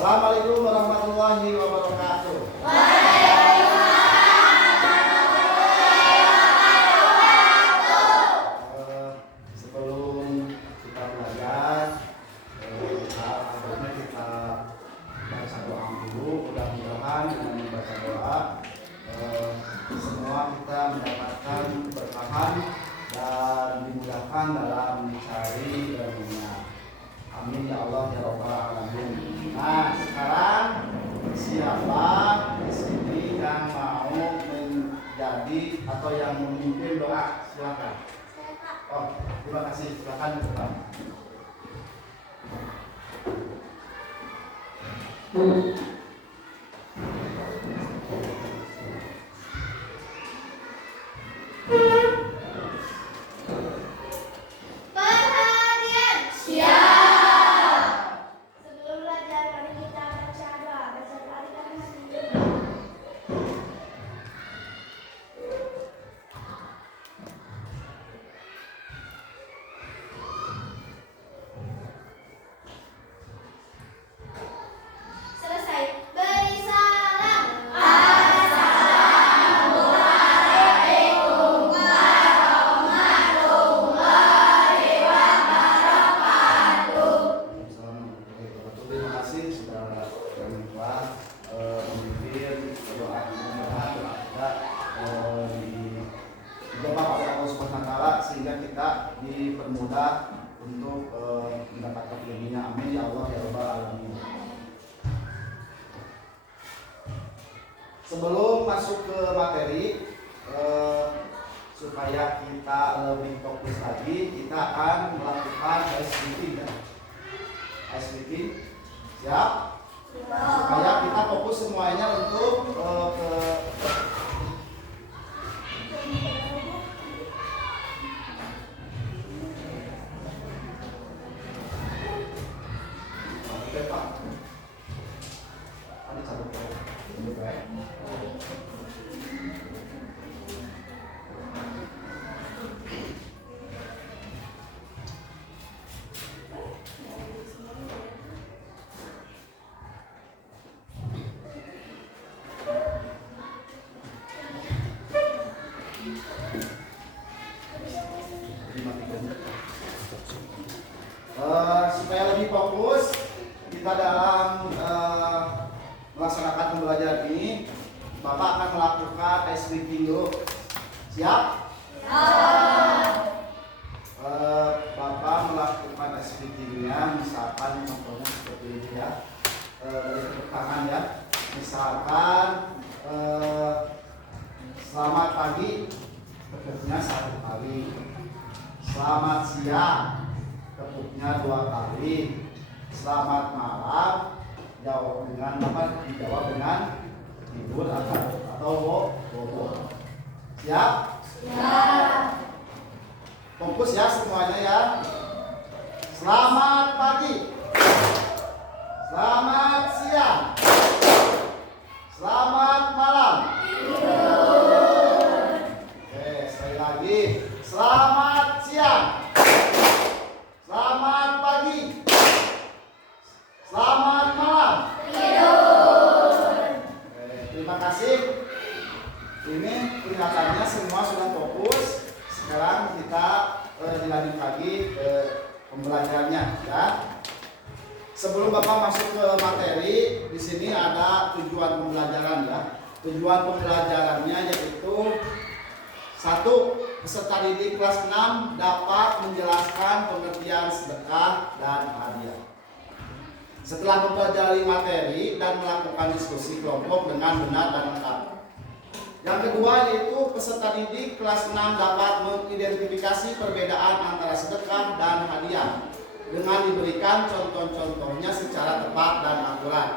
Assalamualaikum warahmatullahi wabarakatuh. Sebelum kita belajar, kita baca doa dulu. Mudah-mudahan dengan membaca doa semua kita mendapatkan berkahan dan dimudahkan dalam mencari ilmunya. Amin ya Allah ya Rabbal alamin. Nah, sekarang siapa di sini yang mau menjadi atau yang memimpin doa? Silakan. Oh, terima kasih. Silakan depan. Sehingga kita dipermudah untuk mendapatkan ilmunya. Amin ya Allah ya Rabbal alamin. Sebelum masuk ke materi, supaya kita lebih fokus lagi, kita akan melakukan ice breathing ya. Ice breathing, siap? Supaya kita fokus semuanya untuk supaya lebih fokus kita dalam melaksanakan pembelajaran ini, Bapak akan melakukan ice breathing dulu. Siap? Bapak melakukan ice breathingnya, misalkan contohnya seperti ini ya, dari tepuk tangan ya. Misalkan selamat pagi, tepuknya 1 kali. Selamat siang, tepuknya 2 kali. Selamat malam, dijawab dengan tidur atau bobo. Siap? Siap. Fokus ya semuanya ya. Selamat pagi. Selamat siang. Selamat malam. Oke, sekali lagi. Selamat siang. Selamat pagi. Selamat malam. Terima kasih. Ini kelihatannya semua sudah fokus. Sekarang kita dilanjut lagi pembelajarannya ya. Sebelum Bapak masuk ke materi, di sini ada tujuan pembelajaran ya. Tujuan pembelajarannya yaitu 1. Peserta didik kelas 6 dapat menjelaskan pengertian sedekah dan hadiah. Setelah mempelajari materi dan melakukan diskusi kelompok dengan benar dan lengkap. Yang kedua yaitu peserta didik kelas 6 dapat mengidentifikasi perbedaan antara sedekah dan hadiah dengan diberikan contoh-contohnya secara tepat dan akurat.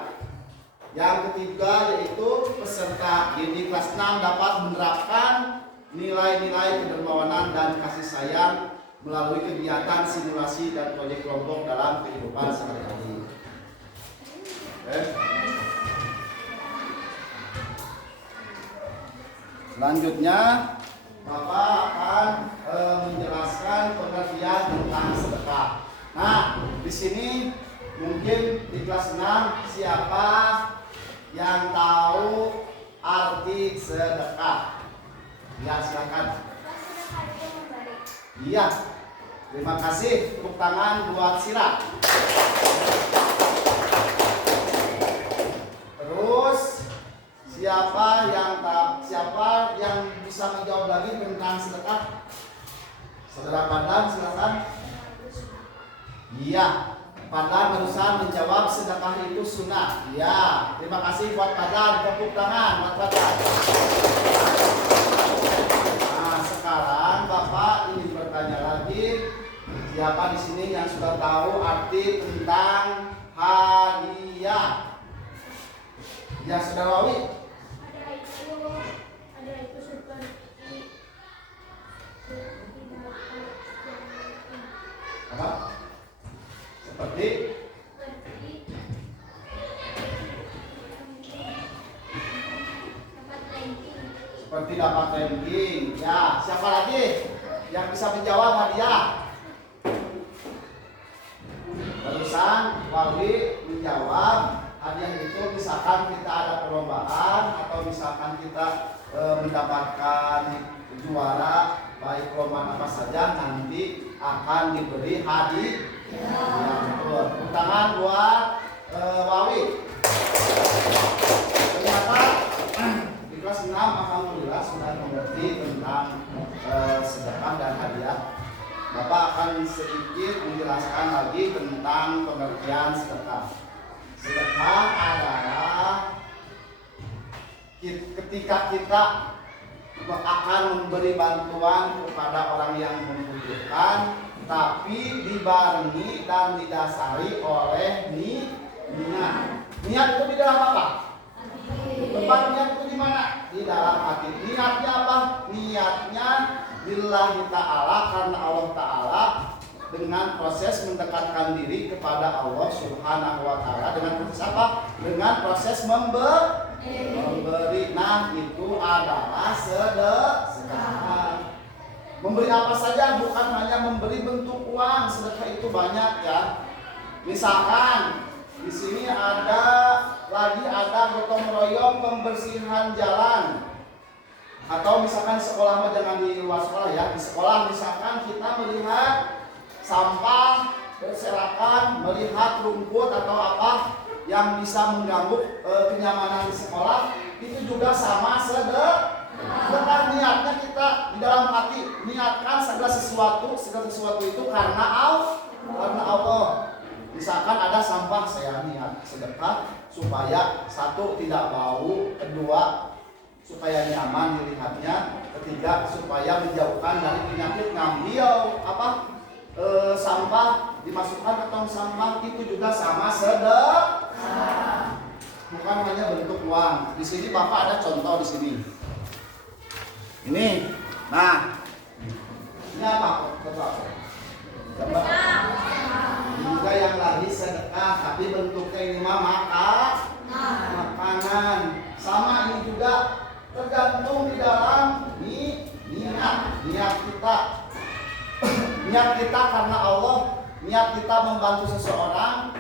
Yang ketiga yaitu peserta didik kelas 6 dapat menerapkan nilai-nilai kedermawanan dan kasih sayang melalui kegiatan simulasi dan proyek kelompok dalam kehidupan sehari-hari. Selanjutnya Bapak akan menjelaskan pengertian tentang sedekah. Nah, di sini mungkin Di kelas 6, siapa yang tahu arti sedekah? Ya, silakan. Iya. Terima kasih. Tepuk tangan buat Sira. Terus siapa yang bisa menjawab lagi tentang sedekah? Saudara Padang, silakan. Iya. Padang barusan menjawab sedekah itu sunnah. Ya, terima kasih buat Padang. Tepuk tangan buat Padang. Nah, sekarang Bapak ingin bertanya lagi, siapa di sini yang sudah tahu arti tentang hadiah? Ya, Saudara Wawi. Ada itu seperti Apa? Seperti dapat ranking. Ya, siapa lagi yang bisa menjawab hadiah? Barusan Wawi menjawab hadiah itu misalkan kita ada perlombaan atau misalkan kita mendapatkan juara baik lomba apa saja nanti akan diberi hadiah. Ya, betul. Tepuk tangan buat Wawi. Ternyata di kelas 6 alhamdulillah sudah mengerti tentang sedekah dan hadiah. Bapak akan sedikit menjelaskan lagi tentang pengertian sedekah. Sedekah adalah ketika kita akan memberi bantuan kepada orang yang membutuhkan, tapi dibarengi dan didasari oleh niat. Niat itu di dalam apa? Tempat niat itu di mana? Di dalam hati. Niatnya apa? Niatnya lillahi ta'ala, karena Allah Ta'ala, dengan proses mendekatkan diri kepada Allah Subhanahu wa Ta'ala. Dengan proses apa? Dengan proses memberi. Nah, itu adalah sedekah. Memberi apa saja, bukan hanya memberi bentuk uang. Sedekah itu banyak ya. Misalkan di sini ada gotong royong pembersihan jalan. Atau misalkan sekolah jangan di luar sekolah ya. Di sekolah misalkan kita melihat sampah berserakan, melihat rumput atau apa yang bisa mengganggu kenyamanan di sekolah, itu juga sama sedekah. Niatnya kita di dalam hati niatkan segala sesuatu itu karena Allah. Misalkan ada sampah, saya niat sedekah supaya satu tidak bau, kedua supaya nyaman dilihatnya, ketiga supaya menjauhkan dari penyakit. Ngambil sampah dimasukkan ke tong sampah, itu juga sama sedekah. Bukan hanya bentuk uang. Di sini Bapak ada contoh di sini. Ini, nah, ini apa? Coba. Ini juga yang lagi sedekah, tapi bentuknya ini makanan. Sama ini juga tergantung di dalam niat kita. Niat kita karena Allah, niat kita membantu seseorang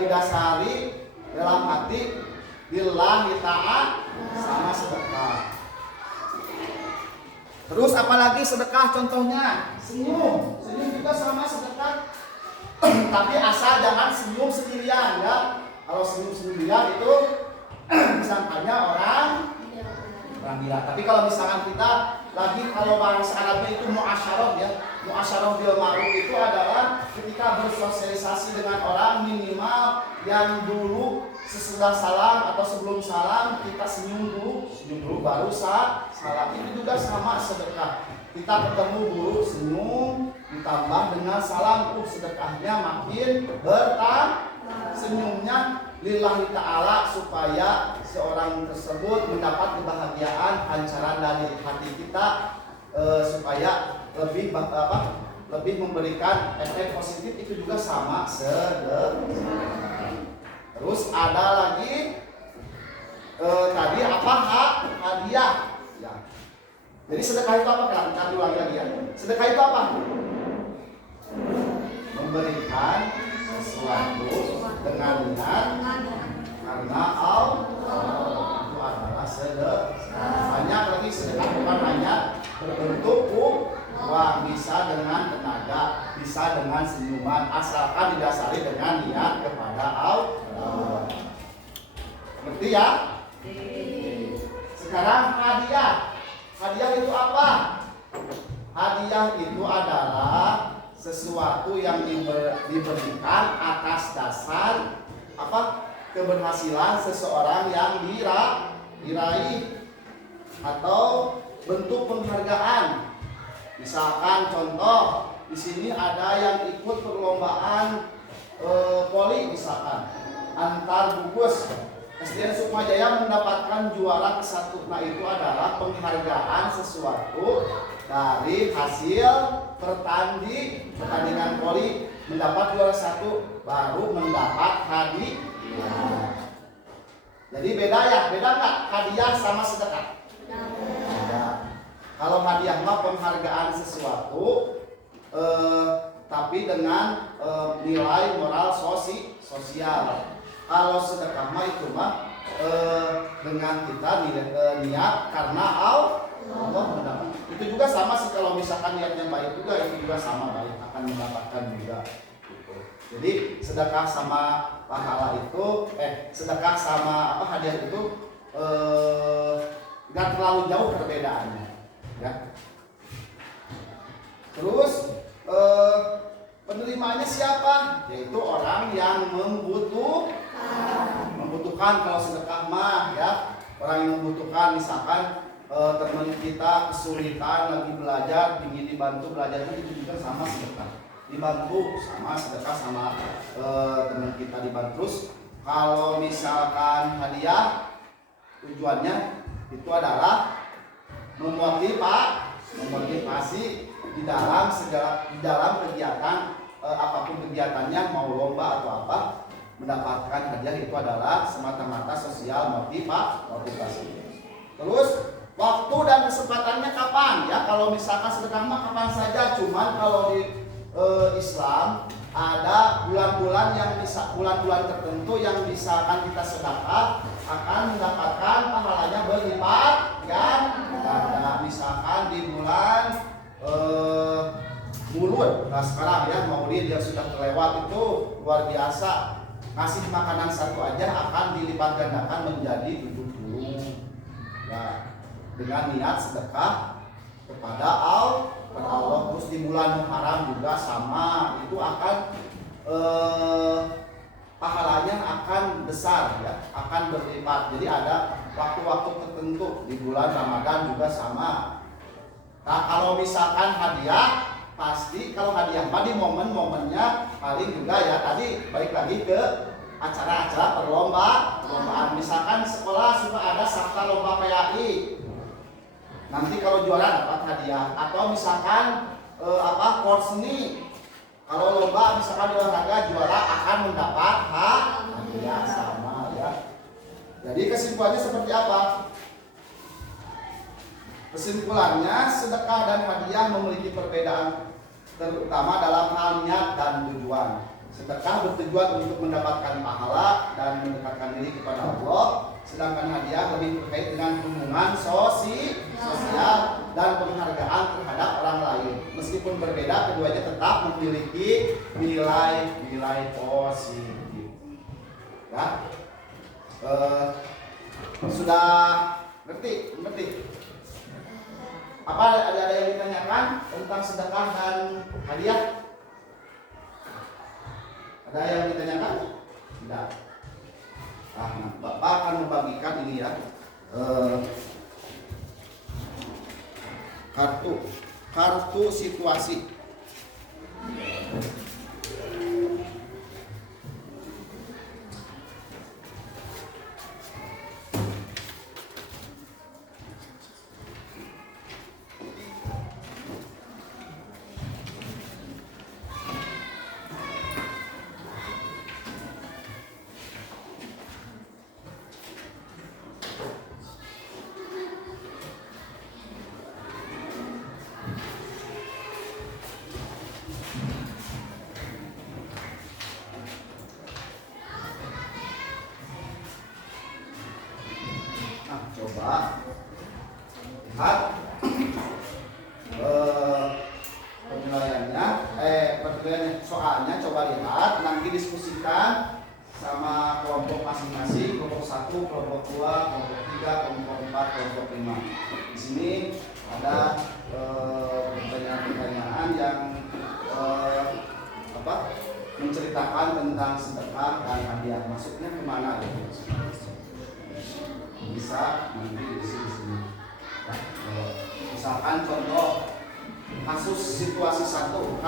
didasari dalam hati lillahi ta'ala, sama sedekah. Terus apalagi sedekah contohnya? Senyum juga sama sedekah. Tapi asal jangan senyum sendirian ya. Kalau senyum sendirian itu misalnya orang gila. Tapi kalau misalkan kita lagi, kalau bahasa Arabnya itu muasyarah ya. Muasyarah bil ma'ruf itu adalah ketika bersosialisasi dengan orang, minimal yang dulu sesudah salam atau sebelum salam kita senyum dulu baru salam. Itu juga sama sedekah. Kita ketemu dulu senyum ditambah dengan salam, sedekahnya makin bertambah. Senyumnya lillahi ta'ala supaya seorang tersebut mendapat kebahagiaan, pancaran dari hati kita, supaya lebih memberikan efek positif, itu juga sama sedekah. Terus ada lagi tadi hadiah ya. Jadi sedekah itu apa? Kita ulangi lagi ya. Sedekah itu apa? Memberikan sesuatu dengan niat karena Allah. Itu adalah sedekah. Banyak lagi sedekah bukan hanya berbentuk uang, bisa dengan tenaga, bisa dengan senyuman, asalkan didasari dengan niat kepada Allah. Ngerti ya? Sekarang hadiah. Hadiah itu apa? Hadiah itu adalah sesuatu yang diberikan atas dasar apa? Keberhasilan seseorang yang diraih atau bentuk penghargaan. Misalkan contoh, di sini ada yang ikut perlombaan voli misalkan antar bungkus. SDN Sukma Jaya mendapatkan juara ke-1. Nah, itu adalah penghargaan sesuatu dari hasil pertandingan voli, mendapat juara 1 baru mendapat hadiah. Jadi beda nggak hadiah sama sedekah? Beda. Kalau hadiah mah penghargaan sesuatu, tapi dengan nilai moral sosial. Kalau sedekah mah itu mah dengan kita niat karena Allah mendapat. Itu juga sama sih, kalau misalkan niatnya baik juga, itu juga sama baik akan mendapatkan juga. Jadi sedekah sama pahala itu, sedekah sama hadiah itu nggak terlalu jauh perbedaannya, ya. Terus penerimanya siapa? Yaitu orang yang membutuhkan. Kalau sedekah mah ya, orang yang membutuhkan, misalkan teman kita kesulitan lagi belajar, ingin dibantu belajarnya, itu juga sama sedekah. Dibantu sama sedekah sama teman kita dibantu. Terus kalau misalkan hadiah, tujuannya itu adalah memotivasi di dalam kegiatan apapun kegiatannya, mau lomba atau apa, mendapatkan hadiah itu adalah semata-mata sosial motivasi. Terus waktu dan kesempatannya kapan? Ya, kalau misalkan sedekah mah kapan saja, cuman kalau di Islam ada bulan-bulan tertentu yang misalkan kita sedekah akan mendapatkan pahalanya berlipat ganda. Misalkan di bulan Mulud, nah sekarang ya Maulid yang sudah terlewat itu luar biasa. Ngasih makanan satu aja akan dilipat gandakan menjadi 70. Ya, dengan niat sedekah kepada Allah. Terus di bulan Muharram juga sama, itu akan pahalanya akan besar ya, akan berlipat. Jadi ada waktu-waktu tertentu, di bulan Ramadan juga sama. Nah, kalau misalkan hadiah, pasti kalau hadiah mah di momen-momennya paling juga ya, tadi balik lagi ke acara-acara perlombaan. Misalkan sekolah suka ada sabta lomba PAI, nanti kalau juara dapat hadiah. Atau misalkan kor seni, kalau lomba misalkan di olahraga juara akan mendapat hadiah, sama ya. Jadi kesimpulannya seperti apa? Kesimpulannya, sedekah dan hadiah memiliki perbedaan, terutama dalam hal niat dan tujuan. Sedekah bertujuan untuk mendapatkan pahala dan mendekatkan diri kepada Allah, sedangkan hadiah lebih terkait dengan hubungan sosial dan penghargaan terhadap orang lain. Meskipun berbeda, keduanya tetap memiliki nilai positif. Ya, sudah ngerti? Apa ada yang ditanyakan tentang sedekah dan hadiah? Ada yang ditanyakan? Tidak. Nah, Bapak akan membagikan ini ya, kartu situasi. Coba lihat penilaiannya, soalnya coba lihat, nanti diskusikan sama kelompok masing-masing, kelompok 1, kelompok 2, kelompok 3, kelompok 4, kelompok 5. Di sini ada pertanyaan-pertanyaan yang menceritakan tentang sedekah dan hadiah. Maksudnya kemana ya? Bisa nanti di sini. Misalkan contoh kasus situasi satu,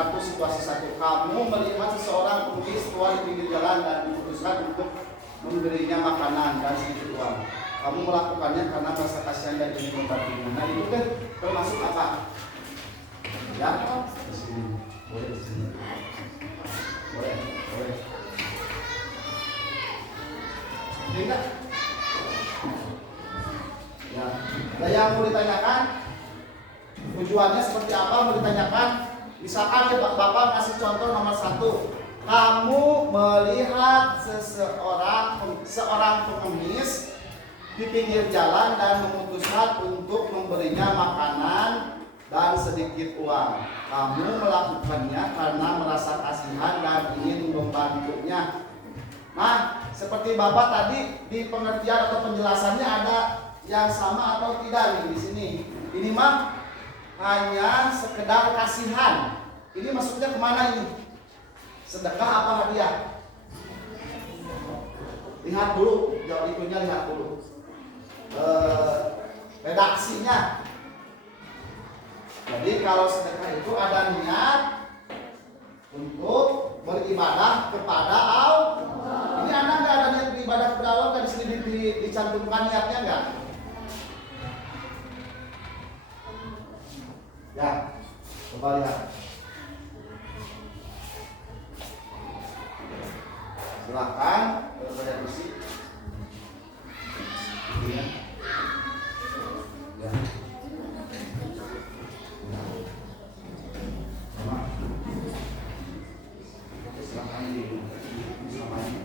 kamu melihat seseorang pengemis tua di pinggir jalan dan memutuskan untuk memberinya makanan dan sedikit uang. Kamu melakukannya karena rasa kasihan dan ingin membantunya. Nah itu kan termasuk apa? Ya, di sini. Boleh di sini. Boleh. Tidak. Ya, ada yang mau ditanyakan? Tujuannya seperti apa? Mau ditanyakan? Misalkan ya Bapak kasih contoh nomor 1. Kamu melihat seorang pengemis di pinggir jalan dan memutuskan untuk memberinya makanan dan sedikit uang. Kamu melakukannya karena merasa kasihan dan ingin membantunya. Nah, seperti Bapak tadi di pengertian atau penjelasannya ada yang sama atau tidak nih di sini. Ini mah hanya sekedar kasihan. Ini maksudnya kemana ini? Sedekah apa hadiah? Lihat dulu, jawab itunya lihat dulu. Redaksinya. Jadi kalau sedekah itu ada niat untuk beribadah kepada Allah. Ini Anda nggak ada niat beribadah kepada Allah, nggak di sini dicantumkan niatnya nggak? Ya, coba lihat. Silakan pada isi. Ya. Ya. Silakan di sama ini.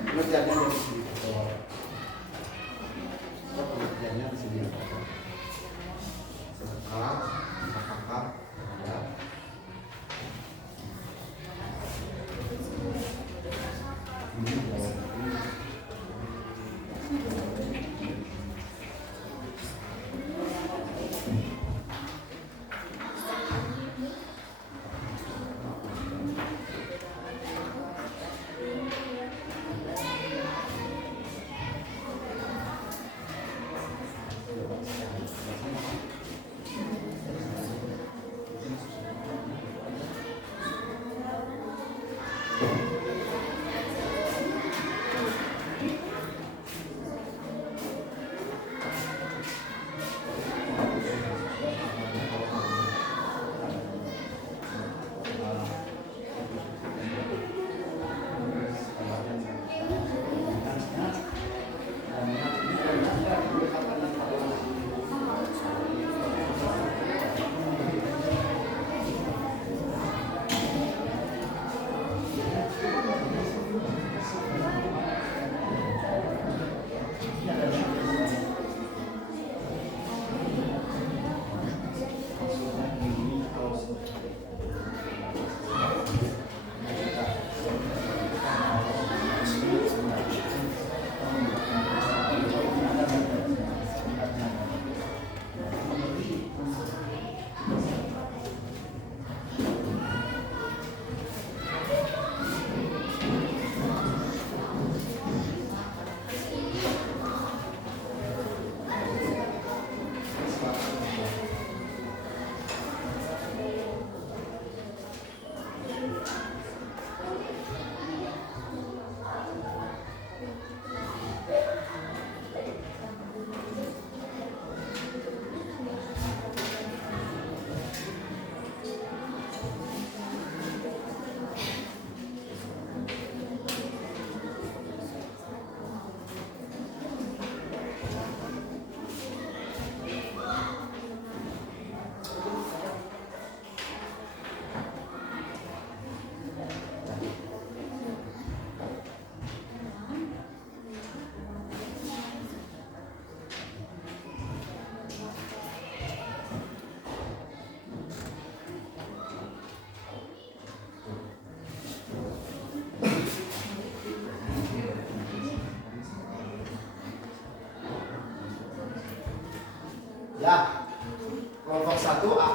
Pengertiannya dari sini. Pengertiannya di sini. Sedekah, zakat, ya.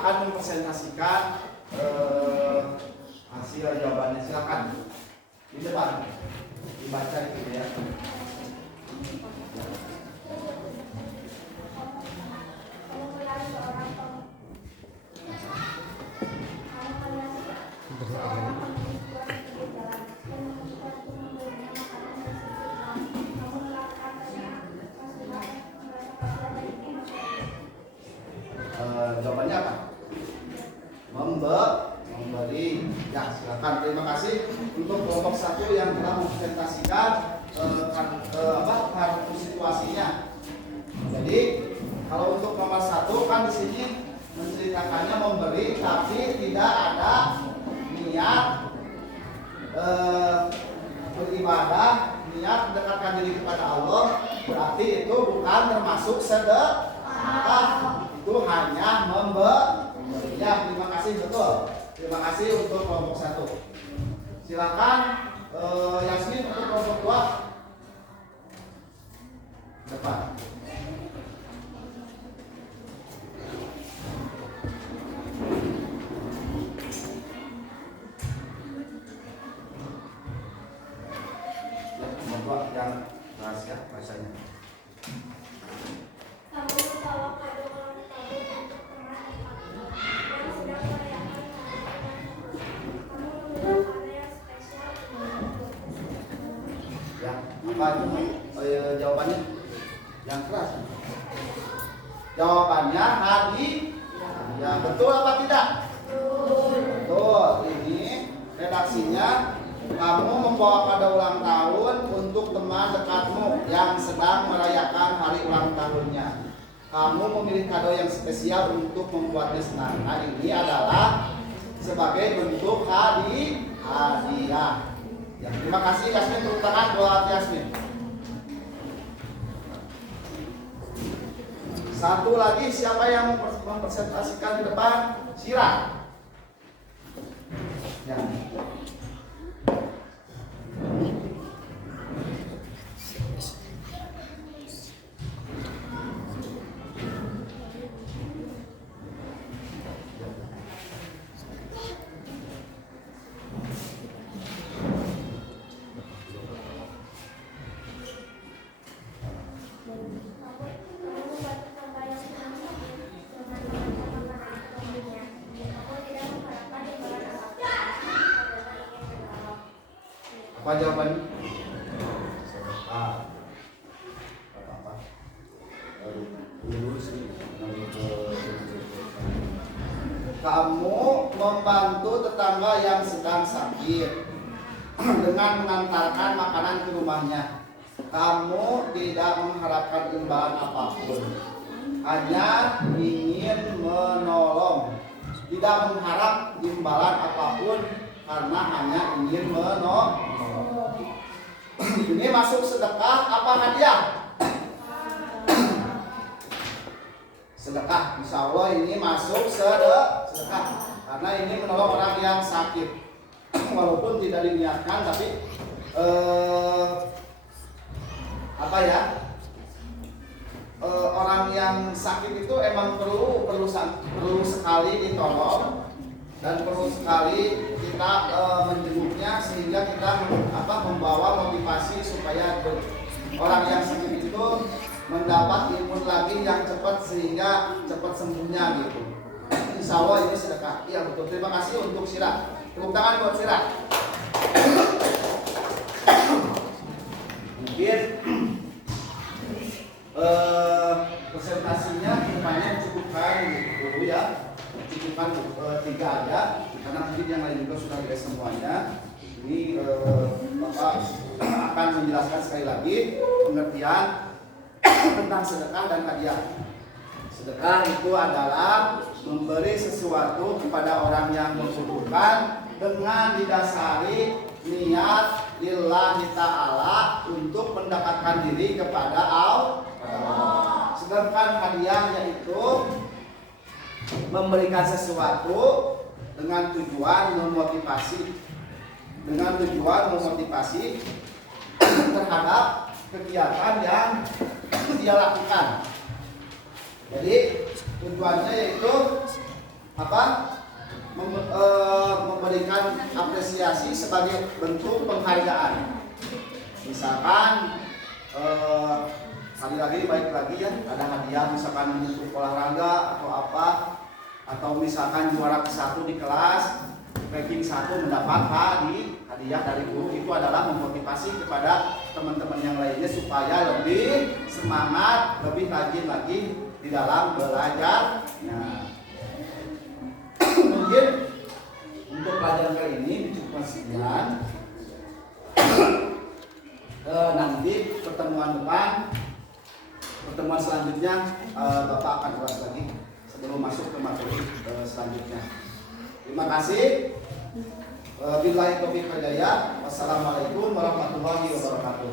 akan mempresentasikan hasil jawabannya. Silakan di depan dibaca gitu ya. Jawabannya apa? Memberi. Ya, silakan. Terima kasih untuk kelompok 1 yang telah mempresentasikan kartu situasinya. Jadi, kalau untuk nomor 1 kan di sini menceritakannya memberi tapi tidak ada niat beribadah, niat mendekatkan diri kepada Allah, berarti itu bukan termasuk sedekah. Itu hanya memberi. Ya, terima kasih, betul. Terima kasih untuk kelompok 1. Silakan Yasmin untuk kelompok 2. Depan. Ya, kelompok yang rahasia bahasanya. Kamu membawa kado ulang tahun untuk teman yang sedang merayakan hari ulang tahun. Kamu membawa kado yang spesial untuk Ya, apa jawabannya? Yang keras. Jawabannya hadiah. Ya, betul apa tidak? Betul. Ini redaksinya, kamu membawa kado ulang tahun untuk teman dekatmu yang sedang merayakan hari ulang tahunnya. Kamu memilih kado yang spesial untuk membuatnya senang. Nah, ini adalah sebagai bentuk hadiah. Ya, terima kasih Yasmin, tepuk tangan buat Yasmin. Satu lagi, siapa yang mempresentasikan di depan? Sira. Ya. Apa jawabannya? Apa? Kamu membantu tetangga yang sedang sakit dengan mengantarkan makanan ke rumahnya. Kamu tidak mengharapkan imbalan apapun, hanya ingin menolong. Tidak mengharap imbalan apapun karena hanya ingin menolong. Ini masuk sedekah apa hadiah? Sedekah. Insya Allah ini masuk sedekah karena ini menolong orang yang sakit. Walaupun tidak diniatkan, tapi orang yang sakit itu emang perlu sekali ditolong dan perlu sekali kita menjenguknya sehingga kita membawa motivasi supaya orang yang sakit itu mendapat imun lagi yang cepat sehingga cepat sembuhnya gitu. Insya Allah ini sedekah. Iya betul. Terima kasih untuk Sira. Tepuk tangan buat Sira. Mungkin presentasinya rupanya cukupkan dulu ya. Cukupkan 3 aja karena mungkin yang lain juga sudah beres semuanya. Ini Bapak akan menjelaskan sekali lagi pengertian tentang sedekah dan hadiah. Sedekah itu adalah memberi sesuatu kepada orang yang membutuhkan dengan didasari niat lillahi ta'ala untuk mendekatkan diri kepada Allah. Sedangkan hadiah yaitu memberikan sesuatu dengan tujuan memotivasi terhadap kegiatan yang dia lakukan. Jadi tujuannya yaitu memberikan apresiasi sebagai bentuk penghargaan. Misalkan sekali lagi baik lagi ya, ada hadiah misalkan untuk olahraga atau apa, atau misalkan juara ke-1 di kelas, ranking 1 mendapat hadiah dari guru. Itu adalah memotivasi kepada teman-teman yang lainnya supaya lebih semangat, lebih rajin lagi di dalam belajar. Nah, mungkin untuk pelajaran kali ini cukupkan sekian. Nanti pertemuan selanjutnya Bapak akan ulas lagi sebelum masuk ke materi selanjutnya. Terima kasih. Billahi taufiq wal hidayah. Wassalamualaikum warahmatullahi wabarakatuh.